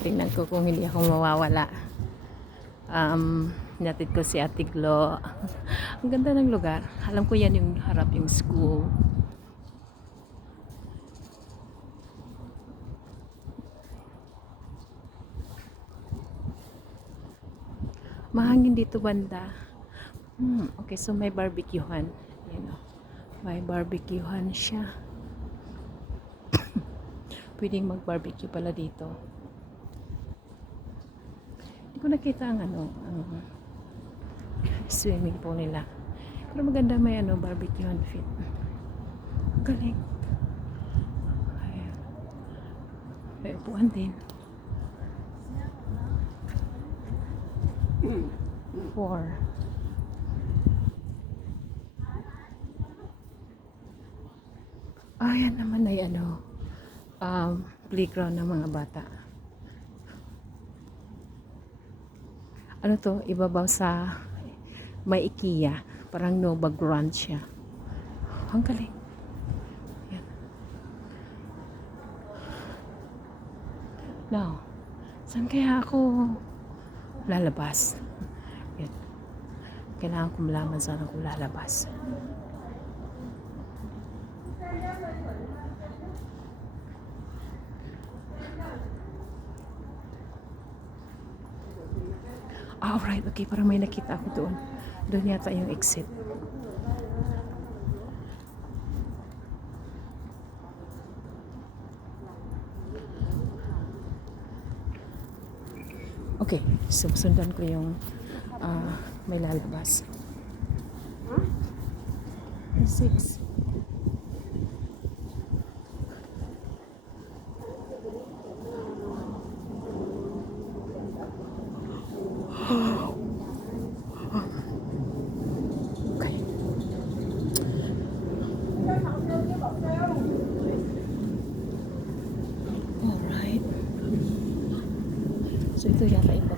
Tingnan ko kung hindi ako mawawala. Natid ko si Ate Glo. Ang ganda ng lugar. Alam ko yan yung harap yung school. Mahangin dito banda. Okay, so may barbecuehan. Yan o. May barbecuehan siya. Pwedeng mag-barbecue pala dito. Hindi ko nakita ang swimming pool nila. Pero maganda may barbecuehan fit. Galing. Ayan. May upuan din. 4. Ayan naman ay playground ng mga bata. Ano to? Ibabaw sa may IKEA. Parang Nova Grand siya. Ang galing. Yan. Now, saan kaya ako lalabas? Yan. Kailangan ko malaman saan ako lalabas. Alright, okay, parang may nakita ako doon. Doon yata yung exit. Okay, sundan ko yung may lalabas. 6. Okay. Alright. So ito yata yung